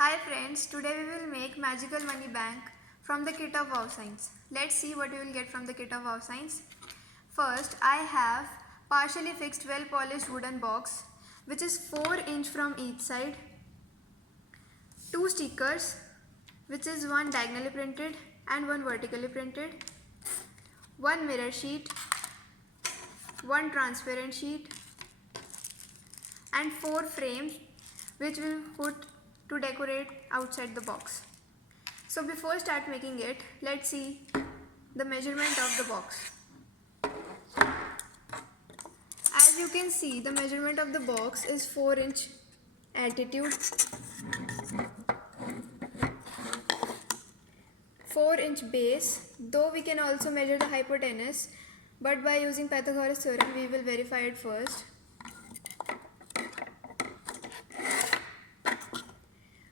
Hi friends, today we will make magical money bank from the kit of Wow Science. Let's see what you will get from the kit of Wow Science. First, I have partially fixed well polished wooden box which is 4 inch from each side, 2 stickers which is one diagonally printed and one vertically printed, one mirror sheet, one transparent sheet and 4 frames which we will put to decorate outside the box. So before start making it, let's see the measurement of the box. As you can see, the measurement of the box is 4 inch altitude, 4 inch base, though we can also measure the hypotenuse, but by using Pythagoras theorem we will verify it first.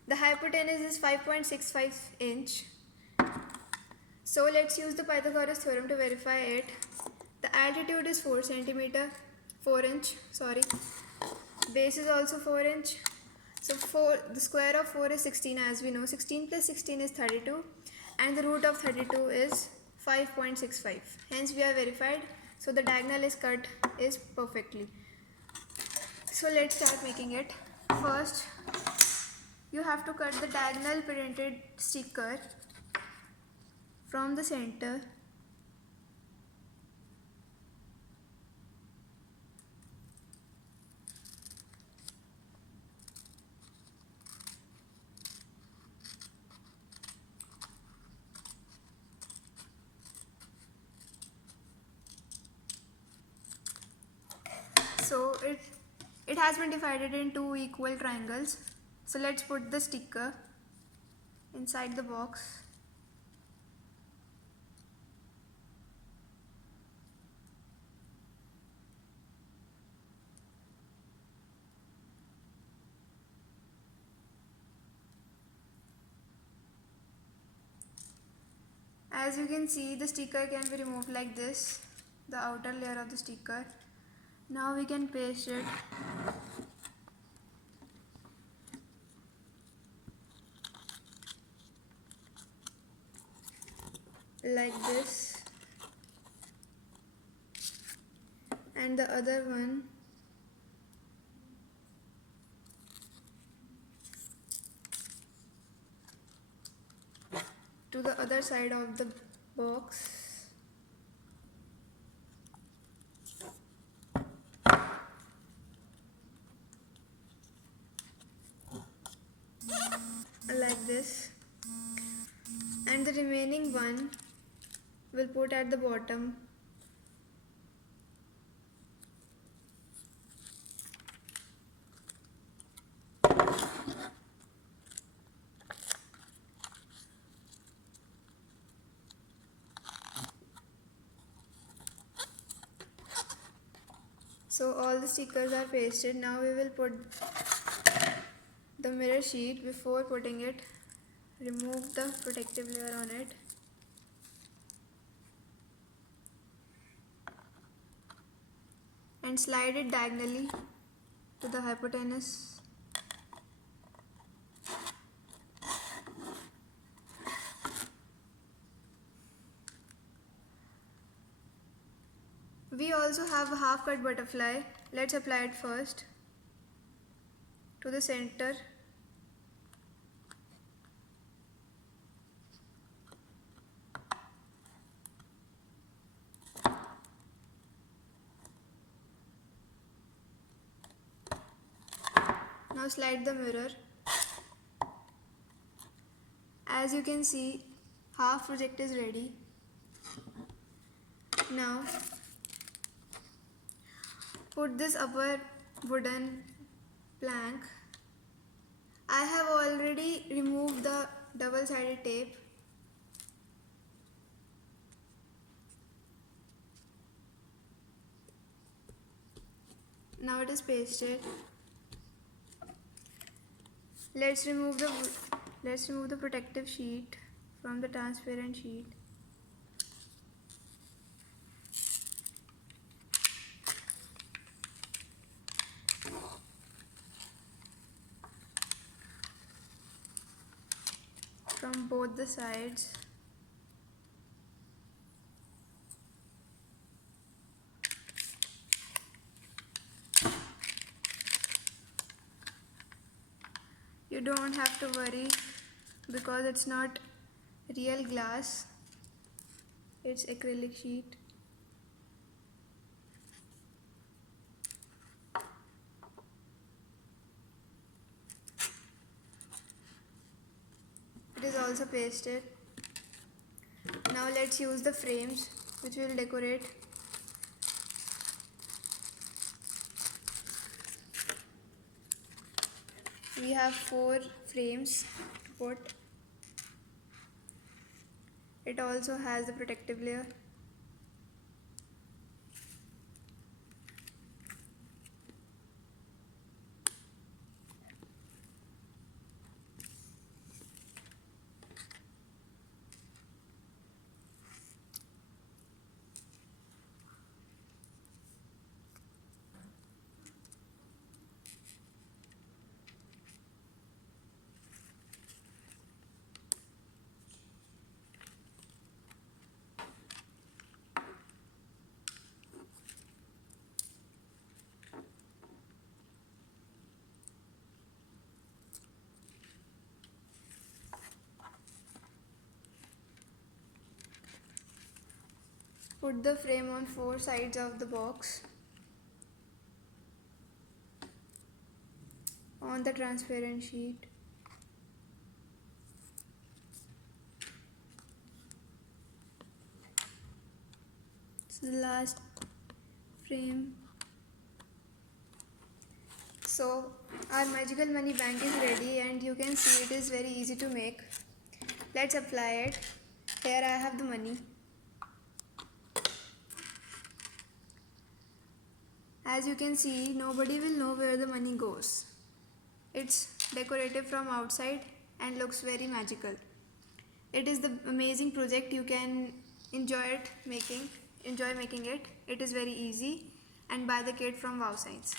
The hypotenuse is 5.65 inch. So let's use the Pythagoras theorem to verify it. The altitude is 4 inch. Base is also 4 inch. So the square of 4 is 16 as we know. 16 plus 16 is 32 and the root of 32 is 5.65. Hence we are verified. So the diagonal is cut is perfectly. So let's start making it. First, you have to cut the diagonal printed sticker from the center. So it has been divided in two equal triangles. So let's put the sticker inside the box. As you can see, the sticker can be removed like this, the outer layer of the sticker. Now we can paste it like this, and the other one to the other side of the box. Like this, and the remaining one will put at the bottom. So all the stickers are pasted. Now we will put the mirror sheet. Before putting it, remove the protective layer on it. And slide it diagonally to the hypotenuse. We also have a half cut butterfly. Let's apply it first to the center. Now slide the mirror. As you can see, half project is ready. Now put this upper wooden plank. I have already removed the double-sided tape. Now it is pasted. Let's remove the protective sheet from the transparent sheet. from both the sides. You don't have to worry because it's not real glass, it's acrylic sheet. It is also pasted. Now let's use the frames which will decorate. We have 4 frames to put. It also has the protective layer. Put the frame on 4 sides of the box on the transparent sheet. So the last frame. So our magical money bank is ready, and you can see it is very easy to make. Let's apply it. Here I have the money. As you can see, nobody will know where the money goes. It's decorative from outside and looks very magical. It is the amazing project. You can enjoy making it. It is very easy, and buy the kit from Wow Science.